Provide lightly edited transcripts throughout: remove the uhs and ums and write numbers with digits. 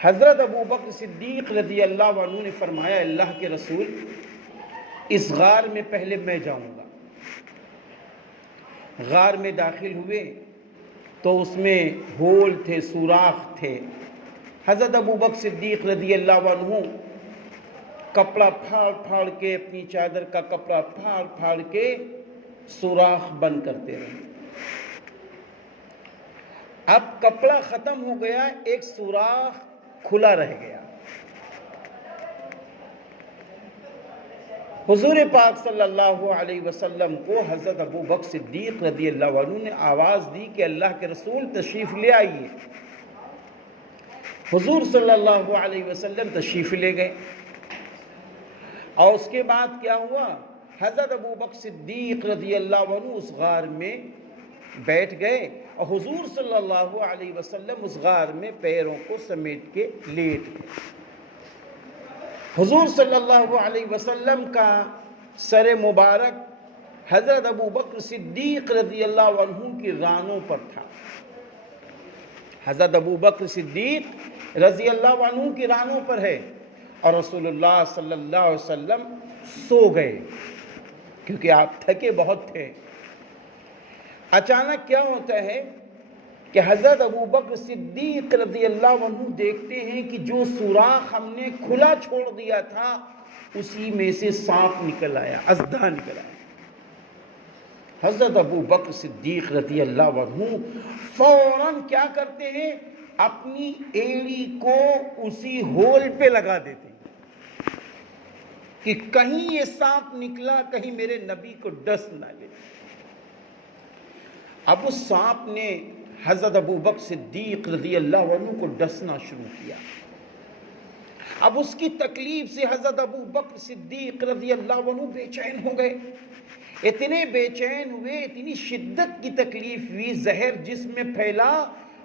حضرت ابو بکر صدیق رضی اللہ عنہ نے فرمایا اللہ کے رسول اس غار میں پہلے میں جاؤں گا۔ غار میں داخل ہوئے تو اس میں ہول تھے، سوراخ تھے۔ حضرت ابو بکر صدیق رضی اللہ عنہ کپڑا پھاڑ پھاڑ کے، اپنی چادر کا کپڑا پھاڑ پھاڑ کے سوراخ بند کرتے رہے۔ اب کپڑا ختم ہو گیا، ایک سوراخ کھلا رہ گیا۔ حضور پاک صلی اللہ علیہ وسلم کو حضرت ابو بکر صدیق رضی اللہ عنہ نے آواز دی کہ اللہ کے رسول تشریف لے آئیے۔ حضور صلی اللہ علیہ وسلم تشریف لے گئے، اور اس کے بعد کیا ہوا؟ حضرت ابو بکر صدیق رضی اللہ عنہ اس غار میں بیٹھ گئے، اور حضور صلی اللہ علیہ وسلم اس غار میں پیروں کو سمیٹ کے لیٹ گئے۔ حضور صلی اللہ علیہ وسلم کا سر مبارک حضرت ابو بکر صدیق رضی اللہ عنہ کی رانوں پر تھا۔ حضرت ابو بکر صدیق رضی اللہ عنہ کی رانوں پر ہے، اور رسول اللہ صلی اللہ علیہ وسلم سو گئے کیونکہ آپ تھکے بہت تھے۔ اچانک کیا ہوتا ہے کہ حضرت ابو بکر صدیق رضی اللہ عنہ دیکھتے ہیں کہ جو سوراخ ہم نے کھلا چھوڑ دیا تھا اسی میں سے سانپ نکل آیا، اژدھا نکل آیا۔ حضرت ابو بکر صدیق رضی اللہ عنہ فوراً کیا کرتے ہیں؟ اپنی ایڑی کو اسی ہول پہ لگا دیتے ہیں کہ کہیں یہ سانپ نکلا، کہیں میرے نبی کو ڈس نہ لے۔ اب اس سانپ نے حضرت ابو بکر صدیق رضی اللہ عنہ کو ڈسنا شروع کیا۔ اب اس کی تکلیف سے حضرت ابو بکر صدیق رضی اللہ عنہ بے چین ہو گئے۔ اتنے بے چین ہوئے، اتنی شدت کی تکلیف ہوئی، زہر جسم میں پھیلا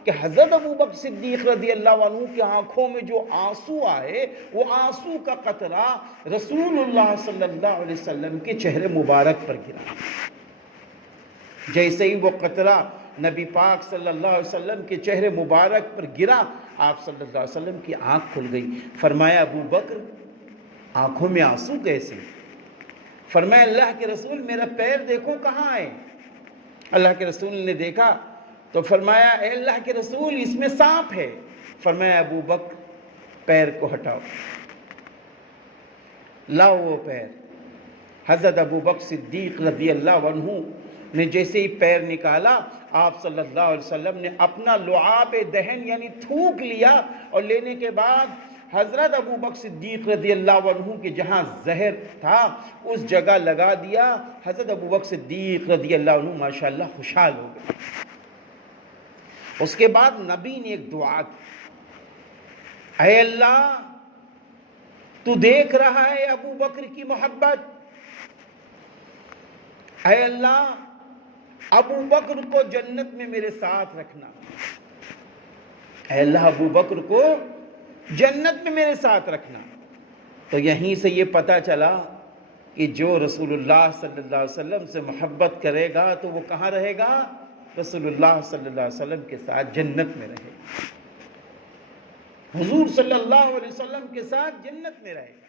کہ حضرت ابو بکر صدیق رضی اللہ عنہ کی آنکھوں میں جو آنسو آئے، وہ آنسو کا قطرہ رسول اللہ صلی اللہ علیہ وسلم کے چہرے مبارک پر گرا۔ جیسے ہی وہ قطرہ نبی پاک صلی اللہ علیہ وسلم کے چہرے مبارک پر گرا، آپ صلی اللہ علیہ وسلم کی آنکھ کھل گئی۔ فرمایا ابو بکر آنکھوں میں آنسو کیسے؟ فرمایا اللہ کے رسول میرا پیر دیکھو کہاں ہے۔ اللہ کے رسول نے دیکھا تو فرمایا اے اللہ کے رسول اس میں سانپ ہے۔ فرمایا ابو بکر پیر کو ہٹاؤ، لاؤ وہ پیر۔ حضرت ابو بکر صدیق رضی اللہ عنہ نے جیسے ہی پیر نکالا، آپ صلی اللہ علیہ وسلم نے اپنا لعاب دہن یعنی تھوک لیا، اور لینے کے بعد حضرت ابو بکر صدیق رضی اللہ عنہ کے جہاں زہر تھا اس جگہ لگا دیا۔ حضرت ابو بکر صدیق رضی اللہ عنہ ماشاءاللہ خوشحال ہو گئے۔ اس کے بعد نبی نے ایک دعا کی، اے اللہ تو دیکھ رہا ہے ابو بکر کی محبت، اے اللہ ابو بکر کو جنت میں میرے ساتھ رکھنا، اے اللہ ابو بکر کو جنت میں میرے ساتھ رکھنا۔ تو یہیں سے یہ پتہ چلا کہ جو رسول اللہ صلی اللہ علیہ وسلم سے محبت کرے گا تو وہ کہاں رہے گا؟ رسول اللہ صلی اللہ علیہ وسلم کے ساتھ جنت میں رہے گا، حضور صلی اللہ علیہ وسلم کے ساتھ جنت میں رہے گا۔